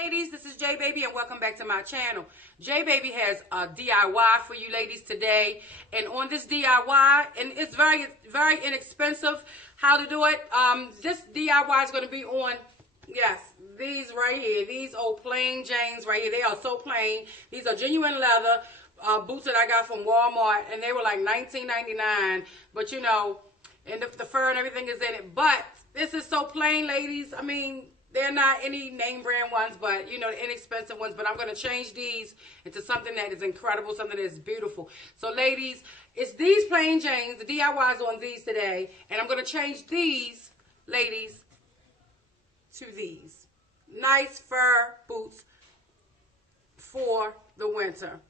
Ladies, this is J Baby and welcome back to my channel. J Baby has a DIY for you ladies today, and on this DIY, and it's very inexpensive how to do it. This DIY is going to be on, yes, these right here, these old plain Janes right here. They are so plain. These are genuine leather boots that I got from Walmart, and they were like $19.99. But you know, and the fur and everything is in it. But this is so plain, ladies. I mean, they're not any name brand ones, but you know, the inexpensive ones. But I'm going to change these into something that is incredible, something that is beautiful. So ladies, it's these plain Janes, the DIYs on these today. And I'm going to change these, ladies, to these. Nice fur boots for the winter.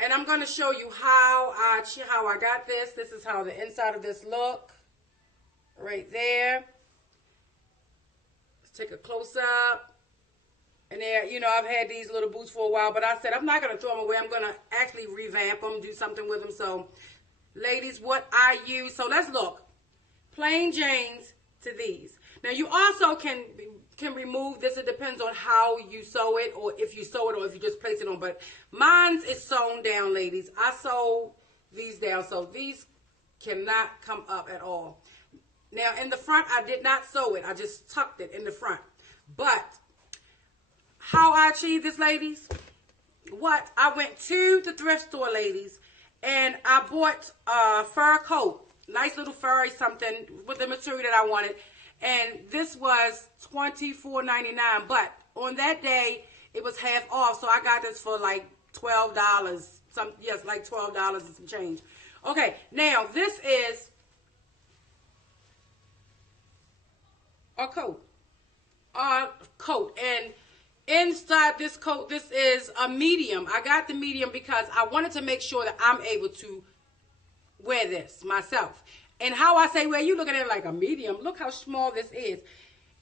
And I'm going to show you how I got this. This is how the inside of this look. Right there. Take a close up. And there, you know, I've had these little boots for a while, but I said I'm not going to throw them away. I'm going to actually revamp them, do something with them. So, ladies, what I use. So, let's look. Plain Janes to these. Now, you also can remove this. It depends on how you sew it, or if you sew it, or if you just place it on. But mine is sewn down, ladies. I sew these down, so these cannot come up at all. Now, in the front, I did not sew it. I just tucked it in the front. But how I achieved this, ladies? What? I went to the thrift store, ladies, and I bought a fur coat. Nice little furry something with the material that I wanted. And this was $24.99. But on that day, it was half off. So I got this for like $12. Like $12 and some change. Okay, now this is a coat. And inside this coat, this is a medium. I got the medium because I wanted to make sure that I'm able to wear this myself. And how I say, well, you looking at it like a medium. Look how small this is.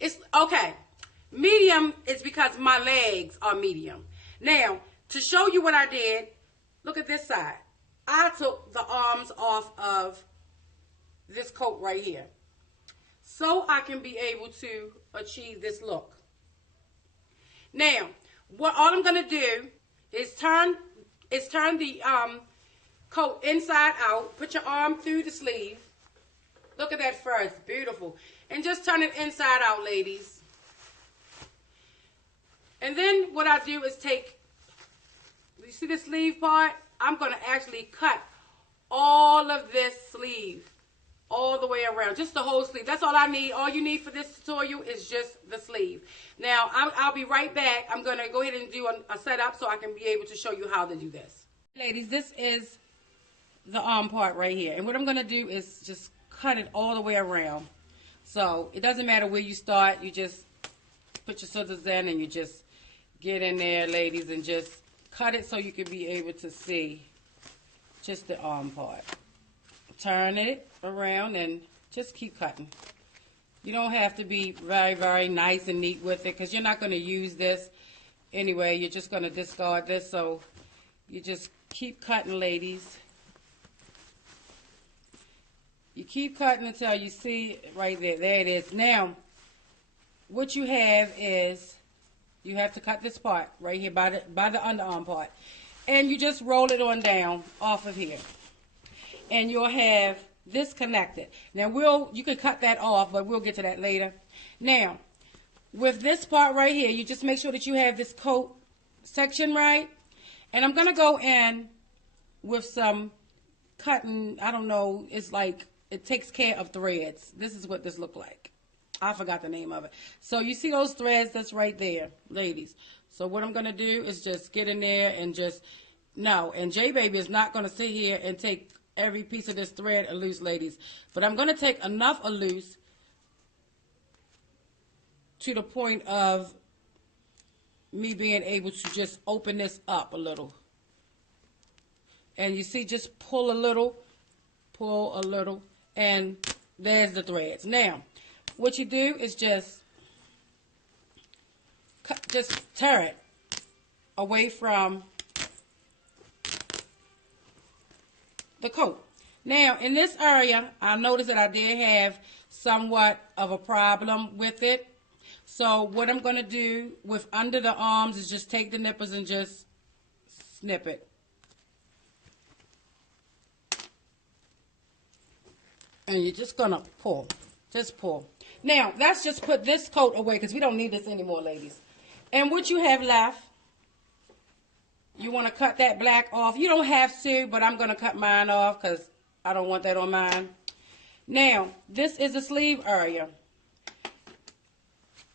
It's okay. Medium is because my legs are medium. Now, to show you what I did, look at this side. I took the arms off of this coat right here, so I can be able to achieve this look. Now, what all I'm going to do is turn the coat inside out. Put your arm through the sleeve. Look at that fur. It's beautiful. And just turn it inside out, ladies. And then what I do is take, you see the sleeve part? I'm going to actually cut all of this sleeve all the way around, just the whole sleeve. That's all I need. All you need for this tutorial is just the sleeve. Now, I'll be right back. I'm going to go ahead and do a setup so I can be able to show you how to do this. Ladies, this is the arm part right here. And what I'm going to do is just cut it all the way around. So, it doesn't matter where you start. You just put your scissors in and you just get in there, ladies, and just cut it so you can be able to see just the arm part. Turn it around and just keep cutting. You don't have to be very, very nice and neat with it because you're not going to use this anyway. You're just going to discard this. So you just keep cutting, ladies. You keep cutting until you see right there. There it is. Now, what you have is you have to cut this part right here by the underarm part. And you just roll it on down off of here. And you'll have this connected. Now, you can cut that off, but we'll get to that later. Now, with this part right here, you just make sure that you have this coat section right. And I'm going to go in with some cutting, I don't know, it's like, it takes care of threads. This is what this look like. I forgot the name of it. So you see those threads that's right there, ladies. So what I'm going to do is just get in there and just, no. And J Baby is not going to sit here and take every piece of this thread loose, ladies. But I'm going to take enough loose to the point of me being able to just open this up a little. And you see, just pull a little, and there's the threads. Now, what you do is just tear it away from the coat. Now, in this area, I noticed that I did have somewhat of a problem with it. So what I'm going to do with under the arms is just take the nippers and just snip it. And you're just going to pull. Just pull. Now, let's just put this coat away because we don't need this anymore, ladies. And what you have left, you want to cut that black off. You don't have to, but I'm going to cut mine off because I don't want that on mine. Now, this is the sleeve area.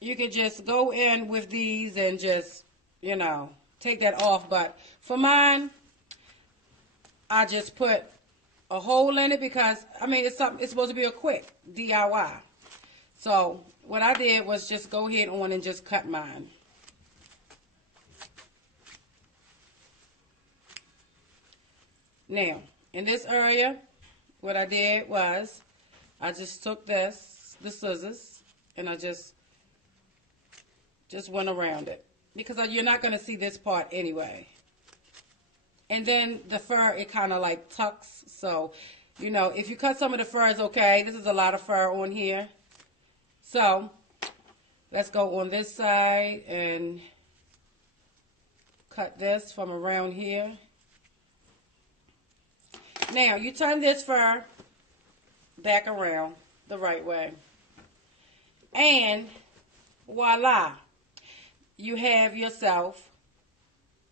You can just go in with these and just, you know, take that off. But for mine, I just put a hole in it because, I mean, it's supposed to be a quick DIY. So what I did was just go ahead on and just cut mine. Now, in this area, what I did was I just took the scissors, and I just went around it because you're not going to see this part anyway. And then the fur, it kind of like tucks. So, you know, if you cut some of the fur, it's okay. This is a lot of fur on here. So, let's go on this side and cut this from around here. Now, you turn this fur back around the right way. And voila, you have yourself,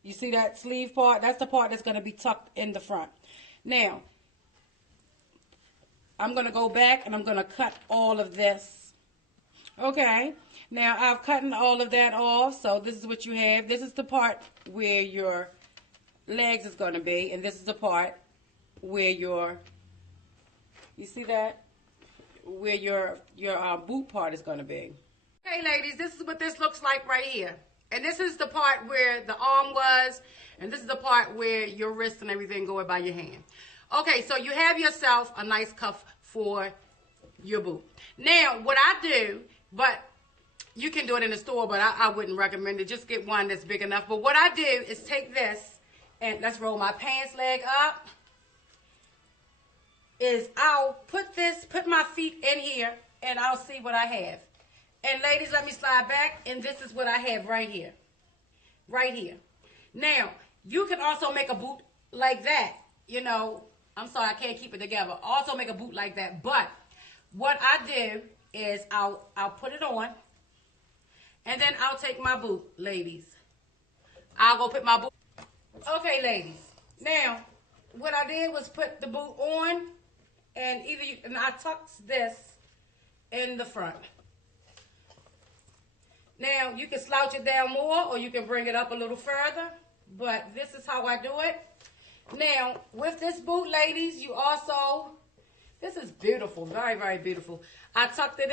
you see that sleeve part? That's the part that's going to be tucked in the front. Now, I'm going to go back and I'm going to cut all of this. Okay, now I've cut all of that off, so this is what you have. This is the part where your legs is going to be, and this is the part where your, you see that? Where your boot part is going to be. Okay, ladies, this is what this looks like right here. And this is the part where the arm was, and this is the part where your wrist and everything go by your hand. Okay, so you have yourself a nice cuff for your boot. Now, what I do, but you can do it in the store, but I wouldn't recommend it. Just get one that's big enough. But what I do is take this, and let's roll my pants leg up, is I'll put my feet in here, and I'll see what I have. And ladies, let me slide back, and this is what I have right here. Right here. Now, you can also make a boot like that. You know, I'm sorry, I can't keep it together. Also make a boot like that. But what I do is I'll put it on, and then I'll take my boot, ladies. I'll go put my boot. Okay, ladies. Now, what I did was put the boot on, and and I tucked this in the front. Now, you can slouch it down more, or you can bring it up a little further, but this is how I do it. Now, with this boot, ladies, you also, this is beautiful, very, very beautiful. I tucked it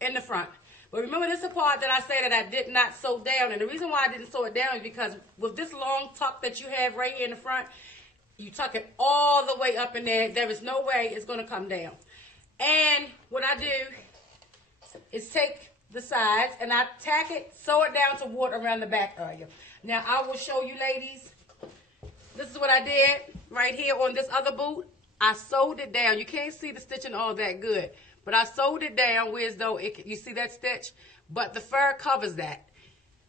in the front. But remember, this is the part that I say that I did not sew down, and the reason why I didn't sew it down is because with this long tuck that you have right here in the front, you tuck it all the way up in there. There is no way it's going to come down. And what I do is take the sides and I tack it, sew it down toward around the back area. Now I will show you, ladies. This is what I did right here on this other boot. I sewed it down. You can't see the stitching all that good, but I sewed it down where as though you see that stitch, but the fur covers that.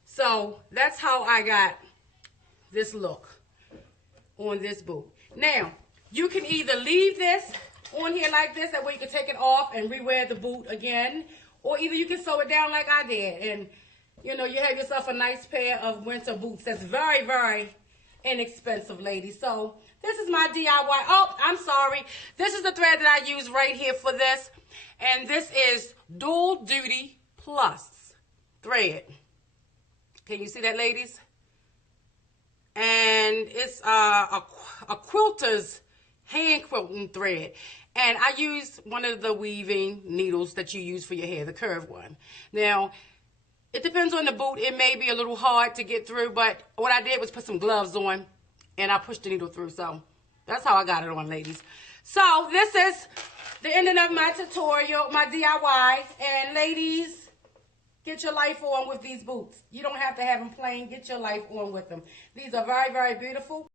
So that's how I got this look on this boot. Now, you can either leave this on here like this, that way you can take it off and rewear the boot again, or either you can sew it down like I did, and you know, you have yourself a nice pair of winter boots that's very, very inexpensive, ladies. So this is my DIY. Oh, I'm sorry. This is the thread that I use right here for this, and this is Dual Duty Plus thread. Can you see that, ladies? And it's a quilter's hand quilting thread. And I used one of the weaving needles that you use for your hair, the curved one. Now, it depends on the boot. It may be a little hard to get through, but what I did was put some gloves on, and I pushed the needle through. So that's how I got it on, ladies. So this is the ending of my tutorial, my DIY. And ladies, get your life on with these boots. You don't have to have them plain. Get your life on with them. These are very, very beautiful.